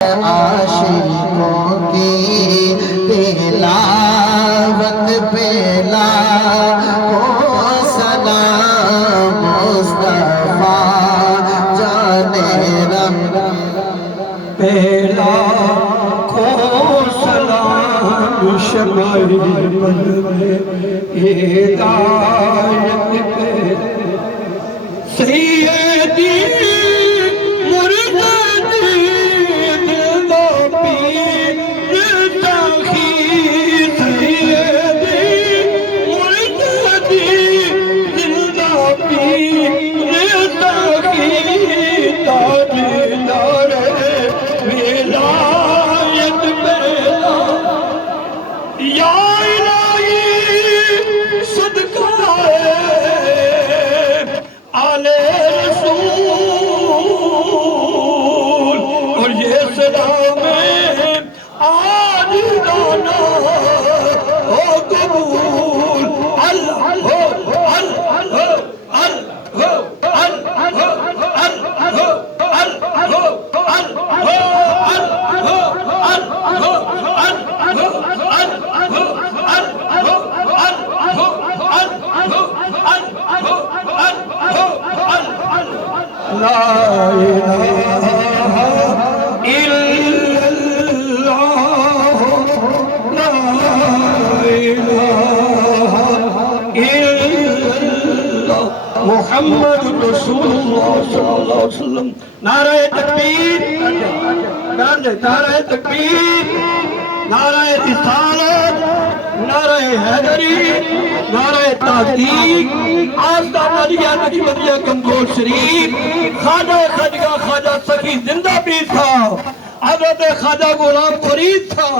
عاشقوں کی تلاوت پہ لاکھوں سلام مصطفیٰ جانے رب پہ لاکھوں سلام شمائل من میں ہدایت پہ سیدی محمد رسول اللہ صلی اللہ علیہ وسلم. نعرہ تکبیر، نعرہ تکبیر، نعرہ رسالت، نعرہ حیدری، نعرہ تحقیق. آستان علیہ نقشبندیہ کمزور شریف. خواجہ خواجہ خواجہ سخی زندہ بھی تھا، حضرت خواجہ غلام فرید تھا.